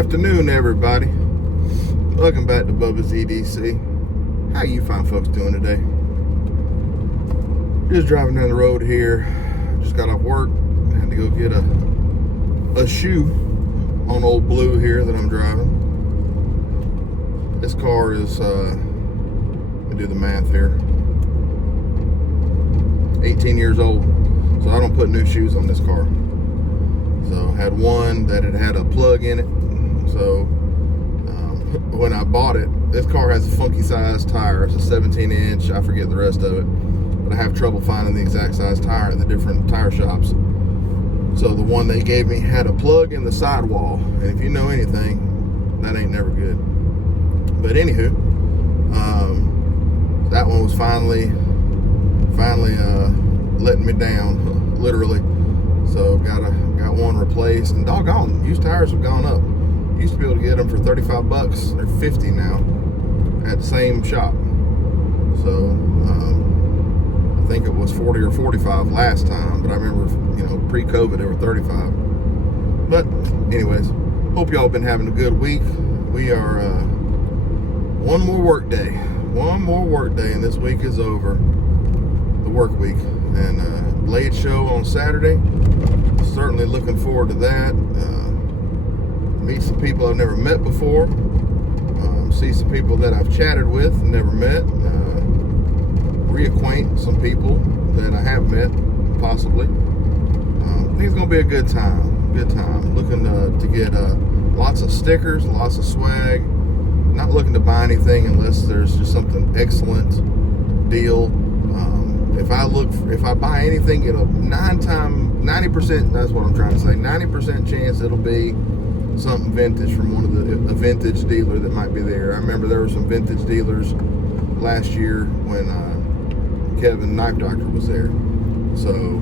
afternoon, everybody. Welcome back to Bubba's EDC. How you fine folks doing today? Just driving down the road here. Just got off work. Had to go get a shoe on Old Blue here that I'm driving. This car is, let me do the math here, 18 years old. So I don't put new shoes on this car. So had one that had a plug in it. So when I bought it, this car has a funky size tire. It's a 17 inch, I forget the rest of it. But I have trouble finding the exact size tire at the different tire shops. So the one they gave me had a plug in the sidewall. And if you know anything, that ain't never good. But anywho, that one was finally letting me down, literally. So got one replaced, and doggone, used tires have gone up. Used to be able to get them for 35 bucks. They're 50 now at the same shop. So I think it was 40 or 45 last time, but I remember, pre-COVID they were 35. But anyways, hope y'all been having a good week. We are one more work day, and this week is over. The work week, and Blade show on Saturday. Certainly looking forward to that. Meet some people I've never met before. See some people that I've chatted with and never met. Reacquaint some people that I have met, possibly. I think it's gonna be a good time. Looking to get lots of stickers, lots of swag. Not looking to buy anything unless there's just something excellent deal. If I buy anything, it'll 90%, that's what I'm trying to say, 90% chance it'll be something vintage from a vintage dealer that might be there. I remember there were some vintage dealers last year when Kevin Knife Doctor was there. So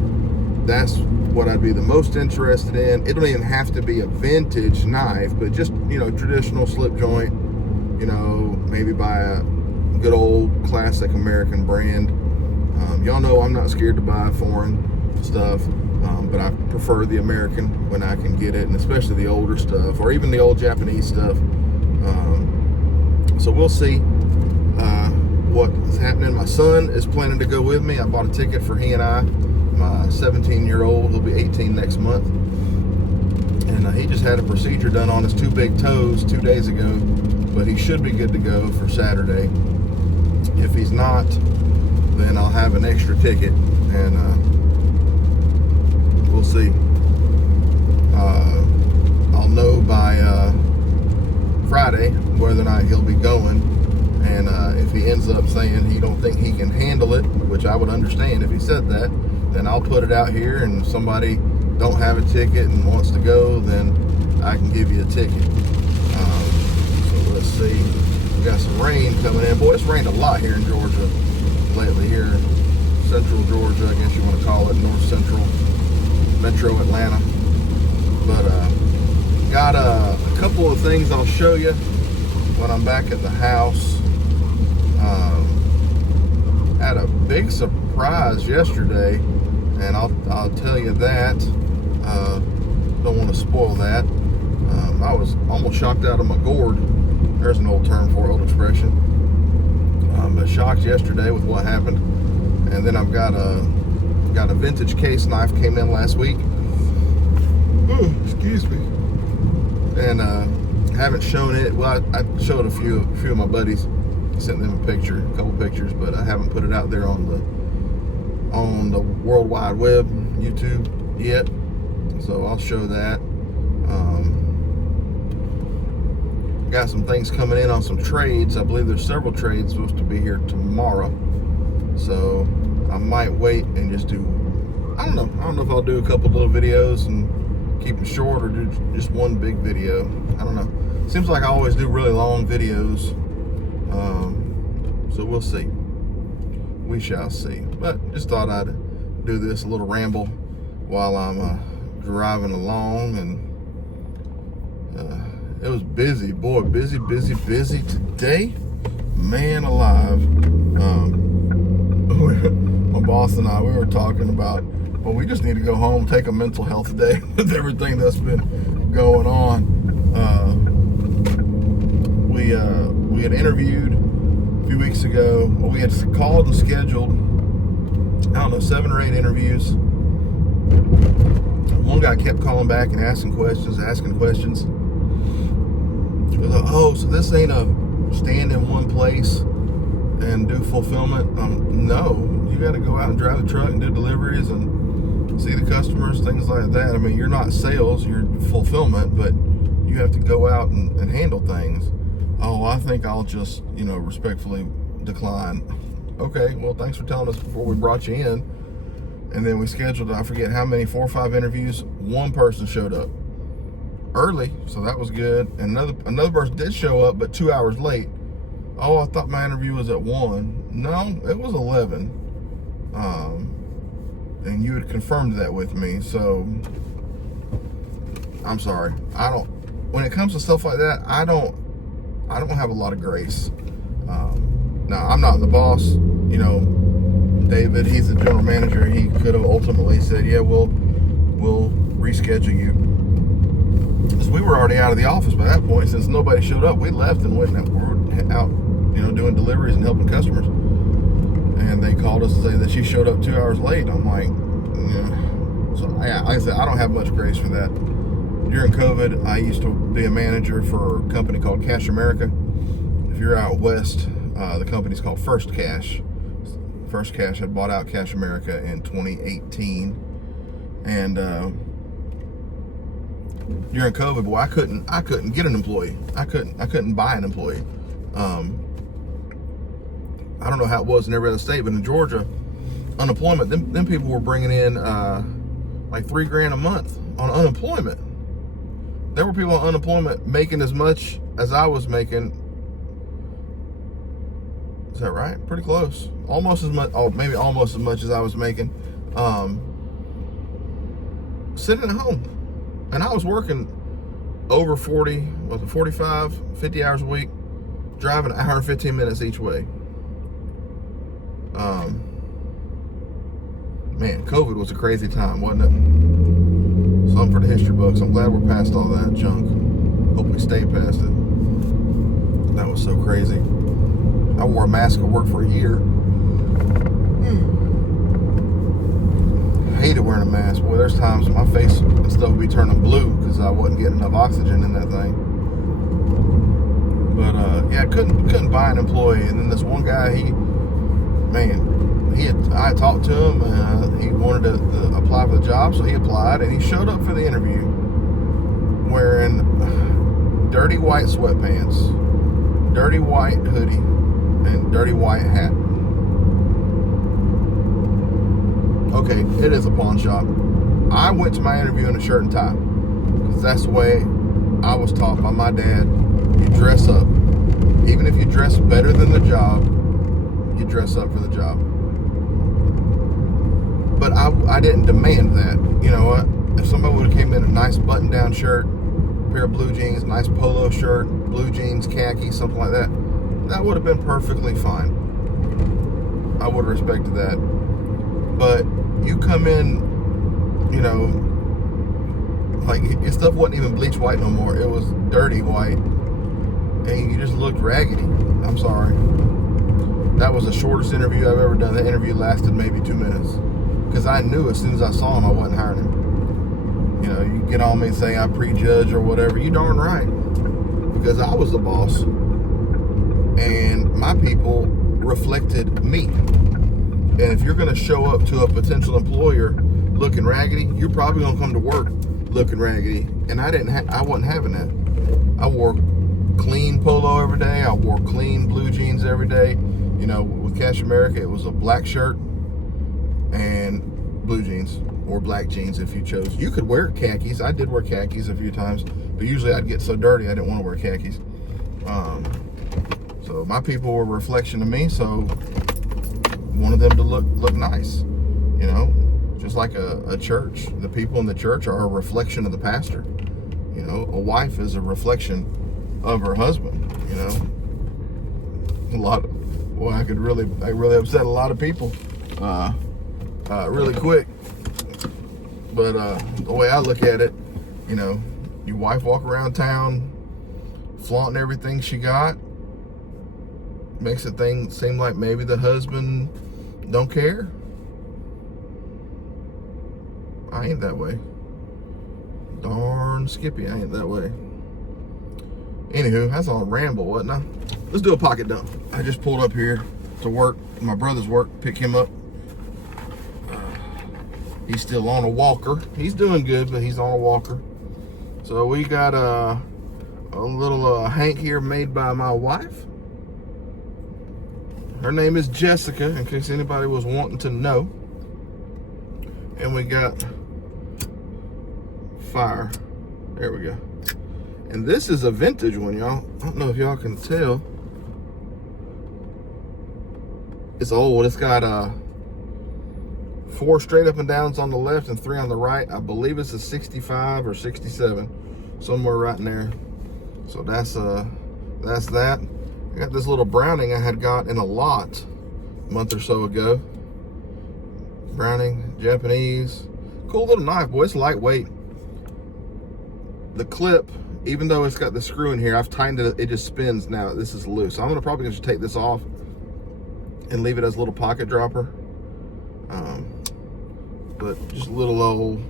that's what I'd be the most interested in. It don't even have to be a vintage knife, but just, traditional slip joint, maybe buy a good old classic American brand. Y'all know I'm not scared to buy foreign stuff, but I prefer the American when I can get it, and especially the older stuff, or even the old Japanese stuff. So we'll see what is happening. My son is planning to go with me. I bought a ticket for he and I. My 17-year-old, he'll be 18 next month. And he just had a procedure done on his two big toes 2 days ago, but he should be good to go for Saturday. If he's not, then I'll have an extra ticket, and we'll see. I'll know by Friday whether or not he'll be going, and if he ends up saying he don't think he can handle it, which I would understand if he said that, then I'll put it out here, and if somebody don't have a ticket and wants to go, then I can give you a ticket. So let's see. We got some rain coming in. Boy, it's rained a lot here in Georgia lately, here central Georgia, I guess you want to call it, north central, metro Atlanta. But got a couple of things I'll show you when I'm back at the house. Had a big surprise yesterday, and I'll tell you that. Don't want to spoil that. I was almost shocked out of my gourd. There's an old term for it, old expression. But shocked yesterday with what happened. And then I've got a vintage case knife, came in last week. Oh, excuse me. And haven't shown it. Well, I showed a few of my buddies. Sent them a couple pictures, but I haven't put it out there on the World Wide Web, YouTube yet. So I'll show that. Got some things coming in on some trades. I believe there's several trades supposed to be here tomorrow. So I might wait and just do, I don't know if I'll do a couple little videos and keep them short, or do just one big video. I don't know. Seems like I always do really long videos. So we'll see. We shall see. But just thought I'd do this little ramble while I'm driving along, and it was busy, boy, busy today, man alive. My boss and I, we were talking about, well, we just need to go home, take a mental health day with everything that's been going on. We had interviewed a few weeks ago. Well, we had called and scheduled, I don't know, 7 or 8 interviews. One guy kept calling back and asking questions. He was like, oh, so this ain't a stand in one place and do fulfillment? No, you got to go out and drive the truck and do deliveries and see the customers, things like that. I mean, you're not sales, you're fulfillment, but you have to go out and handle things. Oh, I think I'll just, respectfully decline. Okay, well, thanks for telling us before we brought you in. And then we scheduled, I forget how many, 4 or 5 interviews. One person showed up early, so that was good. And another person did show up, but 2 hours late. Oh, I thought my interview was at 1. No, it was 11. And you had confirmed that with me, so I'm sorry. When it comes to stuff like that, I don't have a lot of grace. Now, I'm not the boss, David, he's the general manager. He could have ultimately said, yeah, we'll reschedule you. Because we were already out of the office by that point. Since nobody showed up, we left and went out, doing deliveries and helping customers. And they called us to say that she showed up 2 hours late. I'm like, yeah. So, yeah, like I said, I don't have much grace for that. During COVID, I used to be a manager for a company called Cash America. If you're out west, the company's called First Cash. First Cash had bought out Cash America in 2018, and during COVID, boy, I couldn't get an employee. I couldn't buy an employee. I don't know how it was in every other state, but in Georgia, unemployment, them people were bringing in like $3,000 a month on unemployment. There were people on unemployment making as much as I was making. Is that right? Pretty close. Almost as much. Oh, maybe almost as much as I was making. Sitting at home, and I was working over 45, 50 hours a week, driving an hour and 15 minutes each way. Man, COVID was a crazy time, wasn't it? Something for the history books. I'm glad we're past all that junk. Hope we stay past it. That was so crazy. I wore a mask at work for a year. I hated wearing a mask. Boy, there's times my face and stuff would be turning blue because I wasn't getting enough oxygen in that thing. But yeah, I couldn't buy an employee. And then this one guy, I talked to him. He wanted to apply for the job, so he applied, and he showed up for the interview wearing dirty white sweatpants, dirty white hoodie, and dirty white hat. Okay, it is a pawn shop. I went to my interview in a shirt and tie because that's the way I was taught by my dad. You dress up. Even if you dress better than the job, you dress up for the job. But I didn't demand that. You know what? If somebody would have came in a nice button-down shirt, a pair of blue jeans, nice polo shirt, blue jeans, khaki, something like that, that would have been perfectly fine. I would have respected that. But you come in, like your stuff wasn't even bleach white no more. It was dirty white. And you just looked raggedy. I'm sorry. That was the shortest interview I've ever done. That interview lasted maybe 2 minutes. Because I knew as soon as I saw him, I wasn't hiring him. You get on me and say I prejudge or whatever. You darn right. Because I was the boss. And my people reflected me. And if you're going to show up to a potential employer looking raggedy, you're probably going to come to work looking raggedy. And I wasn't having that. I wore clean polo every day. I wore clean blue jeans every day. With Cash America, it was a black shirt and blue jeans, or black jeans if you chose. You could wear khakis. I did wear khakis a few times, but usually I'd get so dirty I didn't want to wear khakis. So my people were a reflection of me, so wanted them to look nice. Just like a church. The people in the church are a reflection of the pastor. A wife is a reflection of her husband. I really upset a lot of people really quick. But the way I look at it, your wife walk around town flaunting everything she got. Makes it seem like maybe the husband don't care. I ain't that way. Darn Skippy, I ain't that way. Anywho, that's on Ramble, wasn't I? Let's do a pocket dump. I just pulled up here to work, my brother's work, pick him up. He's still on a walker. He's doing good, but he's on a walker. So we got a little Hank here made by my wife. Her name is Jessica, in case anybody was wanting to know. And we got fire. There we go. And this is a vintage one, y'all. I don't know if y'all can tell. It's old. It's got 4 straight up and downs on the left and 3 on the right. I believe it's a 65 or 67, somewhere right in there. So that's that. I got this little Browning I had got in a lot a month or so ago. Browning, Japanese. Cool little knife, boy. It's lightweight. The clip, even though it's got the screw in here, I've tightened it. It just spins now. This is loose. So I'm gonna probably just take this off and leave it as a little pocket dropper. But just a little old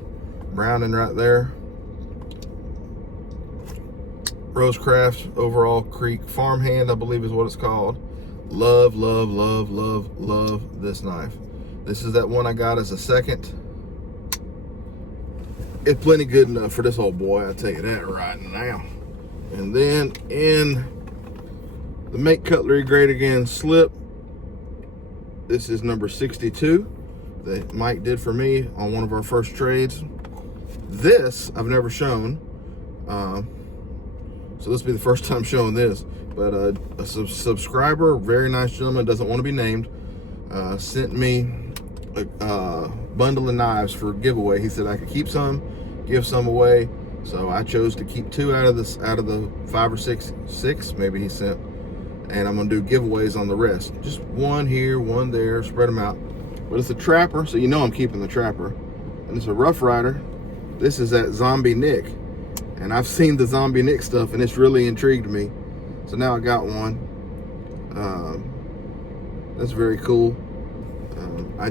Browning right there. Rosecraft Overall Creek Farmhand, I believe is what it's called. Love, love, love, love, love this knife. This is that one I got as a second. It's plenty good enough for this old boy, I'll tell you that right now. And then in the Make Cutlery Great Again slip, this is number 62 that Mike did for me on one of our first trades. This I've never shown. So this will be the first time showing this, but a subscriber, very nice gentleman, doesn't want to be named, sent me a bundle of knives for giveaway. He said I could keep some, give some away. So I chose to keep 2 out of the 5 or 6 maybe he sent, and I'm gonna do giveaways on the rest. Just 1 here, 1 there, spread them out. But it's a Trapper, so you know I'm keeping the Trapper. And it's a Rough Rider. This is that Zombie Nick. And I've seen the Zombie Nick stuff, and it's really intrigued me. So now I got one. That's very cool. I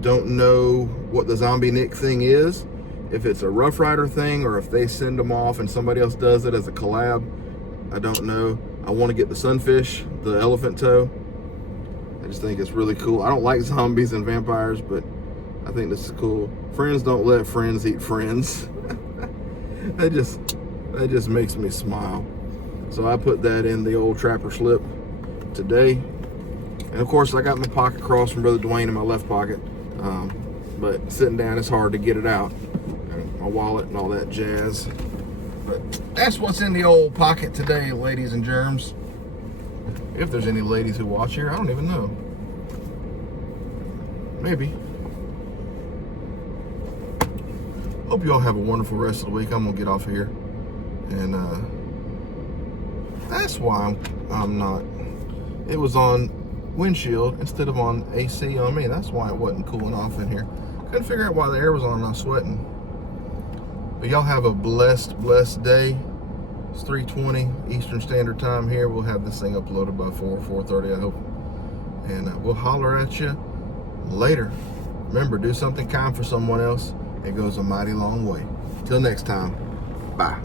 don't know what the Zombie Nick thing is. If it's a Rough Rider thing, or if they send them off and somebody else does it as a collab. I don't know. I want to get the Sunfish, the elephant toe. I just think it's really cool. I don't like zombies and vampires, but I think this is cool. Friends don't let friends eat friends. That just makes me smile. So I put that in the old Trapper slip today. And of course I got my pocket cross from Brother Dwayne in my left pocket. But sitting down it's hard to get it out. And my wallet and all that jazz. But that's what's in the old pocket today, ladies and germs. If there's any ladies who watch here, I don't even know. Maybe. Hope you all have a wonderful rest of the week. I'm gonna get off here, and that's why I'm not. It was on windshield instead of on AC on me. That's why it wasn't cooling off in here. Couldn't figure out why the air was on and I was sweating. But y'all have a blessed day. It's 3:20 Eastern Standard Time here. We'll have this thing uploaded by 4:30, I hope. And we'll holler at you later. Remember, do something kind for someone else. It goes a mighty long way. Till next time, bye.